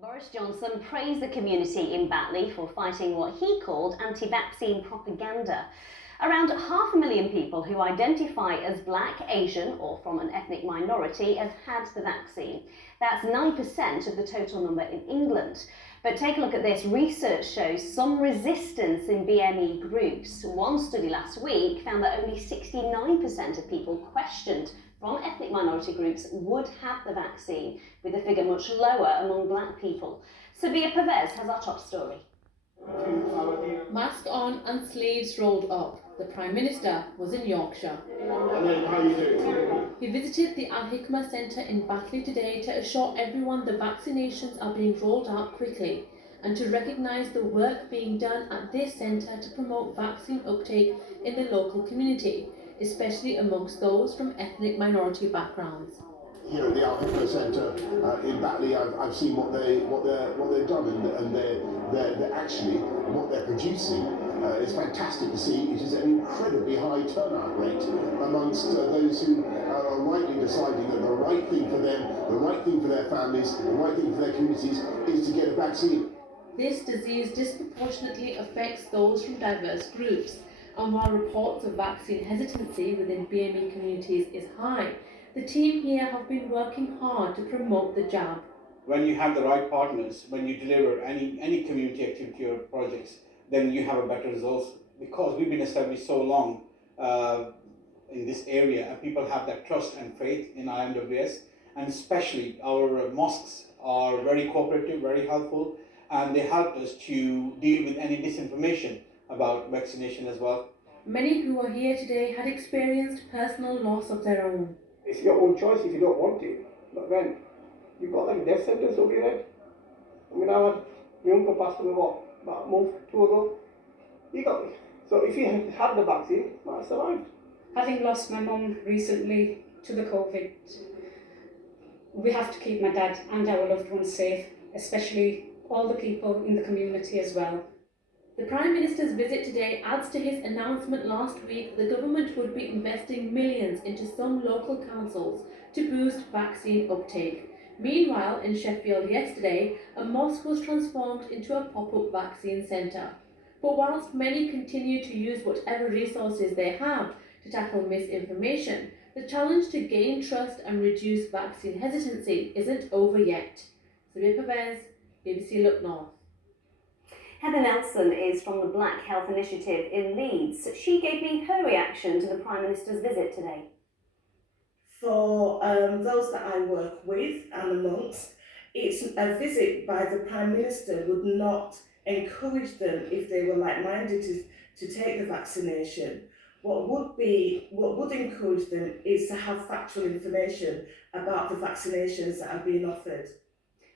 Boris Johnson praised the community in Batley for fighting what he called anti-vaccine propaganda. Around 500,000 people who identify as black, Asian or from an ethnic minority have had the vaccine. That's 9% of the total number in England. But take a look at this. Research shows some resistance in BME groups. One study last week found that only 69% of people questioned from ethnic minority groups would have the vaccine, with the figure much lower among black people. Sabia Pervez has our top story. Mask on and sleeves rolled up, the Prime Minister was in Yorkshire. He visited the Al Hikmah Centre in Batley today to assure everyone the vaccinations are being rolled out quickly and to recognise the work being done at this centre to promote vaccine uptake in the local community, especially amongst those from ethnic minority backgrounds. Here at the Al Hikmah Centre in Batley, I've seen what they've done, and they're actually what they're producing. It's fantastic to see. It is an incredibly high turnout rate amongst those who are rightly deciding that the right thing for them, the right thing for their families, the right thing for their communities is to get a vaccine. This disease disproportionately affects those from diverse groups, and while reports of vaccine hesitancy within BME communities is high, the team here have been working hard to promote the jab. When you have the right partners, when you deliver any community activity or projects, then you have a better results, because we've been established so long in this area, and people have that trust and faith in IMWS, and especially our mosques are very cooperative, very helpful, and they helped us to deal with any disinformation about vaccination as well. Many who are here today had experienced personal loss of their own. It's your own choice if you don't want it, but then you've got like a death sentence over your head. I mean, I had my uncle passed away about a month, two ago. He got it. So if he had the vaccine, he might have survived. Having lost my mum recently to the COVID, we have to keep my dad and our loved ones safe, especially all the people in the community as well. The Prime Minister's visit today adds to his announcement last week the government would be investing millions into some local councils to boost vaccine uptake. Meanwhile, in Sheffield yesterday, a mosque was transformed into a pop-up vaccine centre. But whilst many continue to use whatever resources they have to tackle misinformation, the challenge to gain trust and reduce vaccine hesitancy isn't over yet. Sabia Pervez, BBC Look North. Heather Nelson is from the Black Health Initiative in Leeds. She gave me her reaction to the Prime Minister's visit today. For those that I work with and amongst, it's a visit by the Prime Minister would not encourage them, if they were like-minded, to take the vaccination. What would encourage them is to have factual information about the vaccinations that are being offered.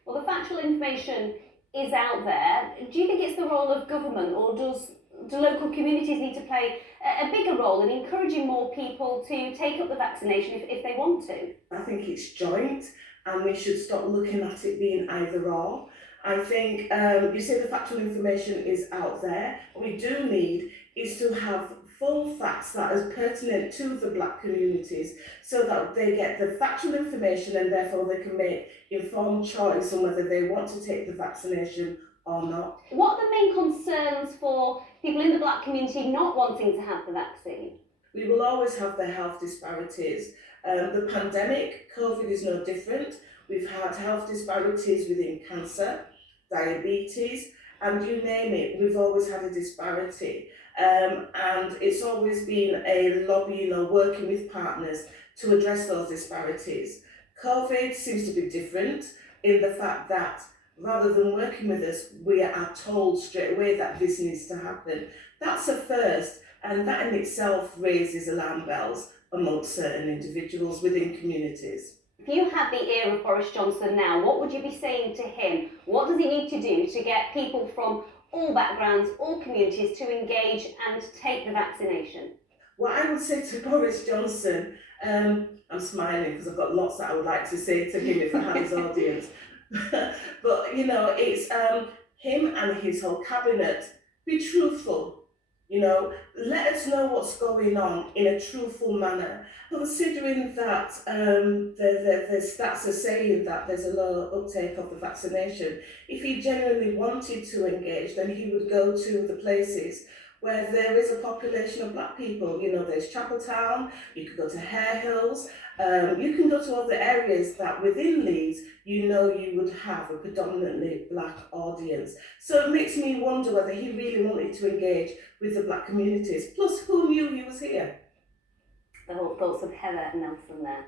Well, the factual information is out there. Do you think it's the role of government, or do local communities need to play a bigger role in encouraging more people to take up the vaccination if they want to? I think it's joint, and we should stop looking at it being either or. I think you say the factual information is out there. What we do need is to have full facts that are pertinent to the black communities, so that they get the factual information and therefore they can make informed choice on whether they want to take the vaccination or not. What are the main concerns for people in the black community not wanting to have the vaccine? We will always have the health disparities. The pandemic, COVID is no different. We've had health disparities within cancer, diabetes, and you name it, we've always had a disparity. And it's always been a lobbying or working with partners to address those disparities. COVID seems to be different in the fact that rather than working with us, we are told straight away that this needs to happen. That's a first, and that in itself raises alarm bells amongst certain individuals within communities. If you had the ear of Boris Johnson now, what would you be saying to him? What does he need to do to get people from all backgrounds, all communities to engage and take the vaccination? What I would say to Boris Johnson, I'm smiling because I've got lots that I would like to say to him if I had his audience. But, you know, it's him and his whole cabinet, be truthful. You know, let us know what's going on in a truthful manner. Considering that the stats are saying that there's a low uptake of the vaccination, if he genuinely wanted to engage, then he would go to the places where there is a population of black people. You know, there's Chapeltown, you could go to Hare Hills, you can go to other areas that within Leeds, you know you would have a predominantly black audience. So it makes me wonder whether he really wanted to engage with the black communities. Plus, who knew he was here? The whole thoughts of Heather Nelson there.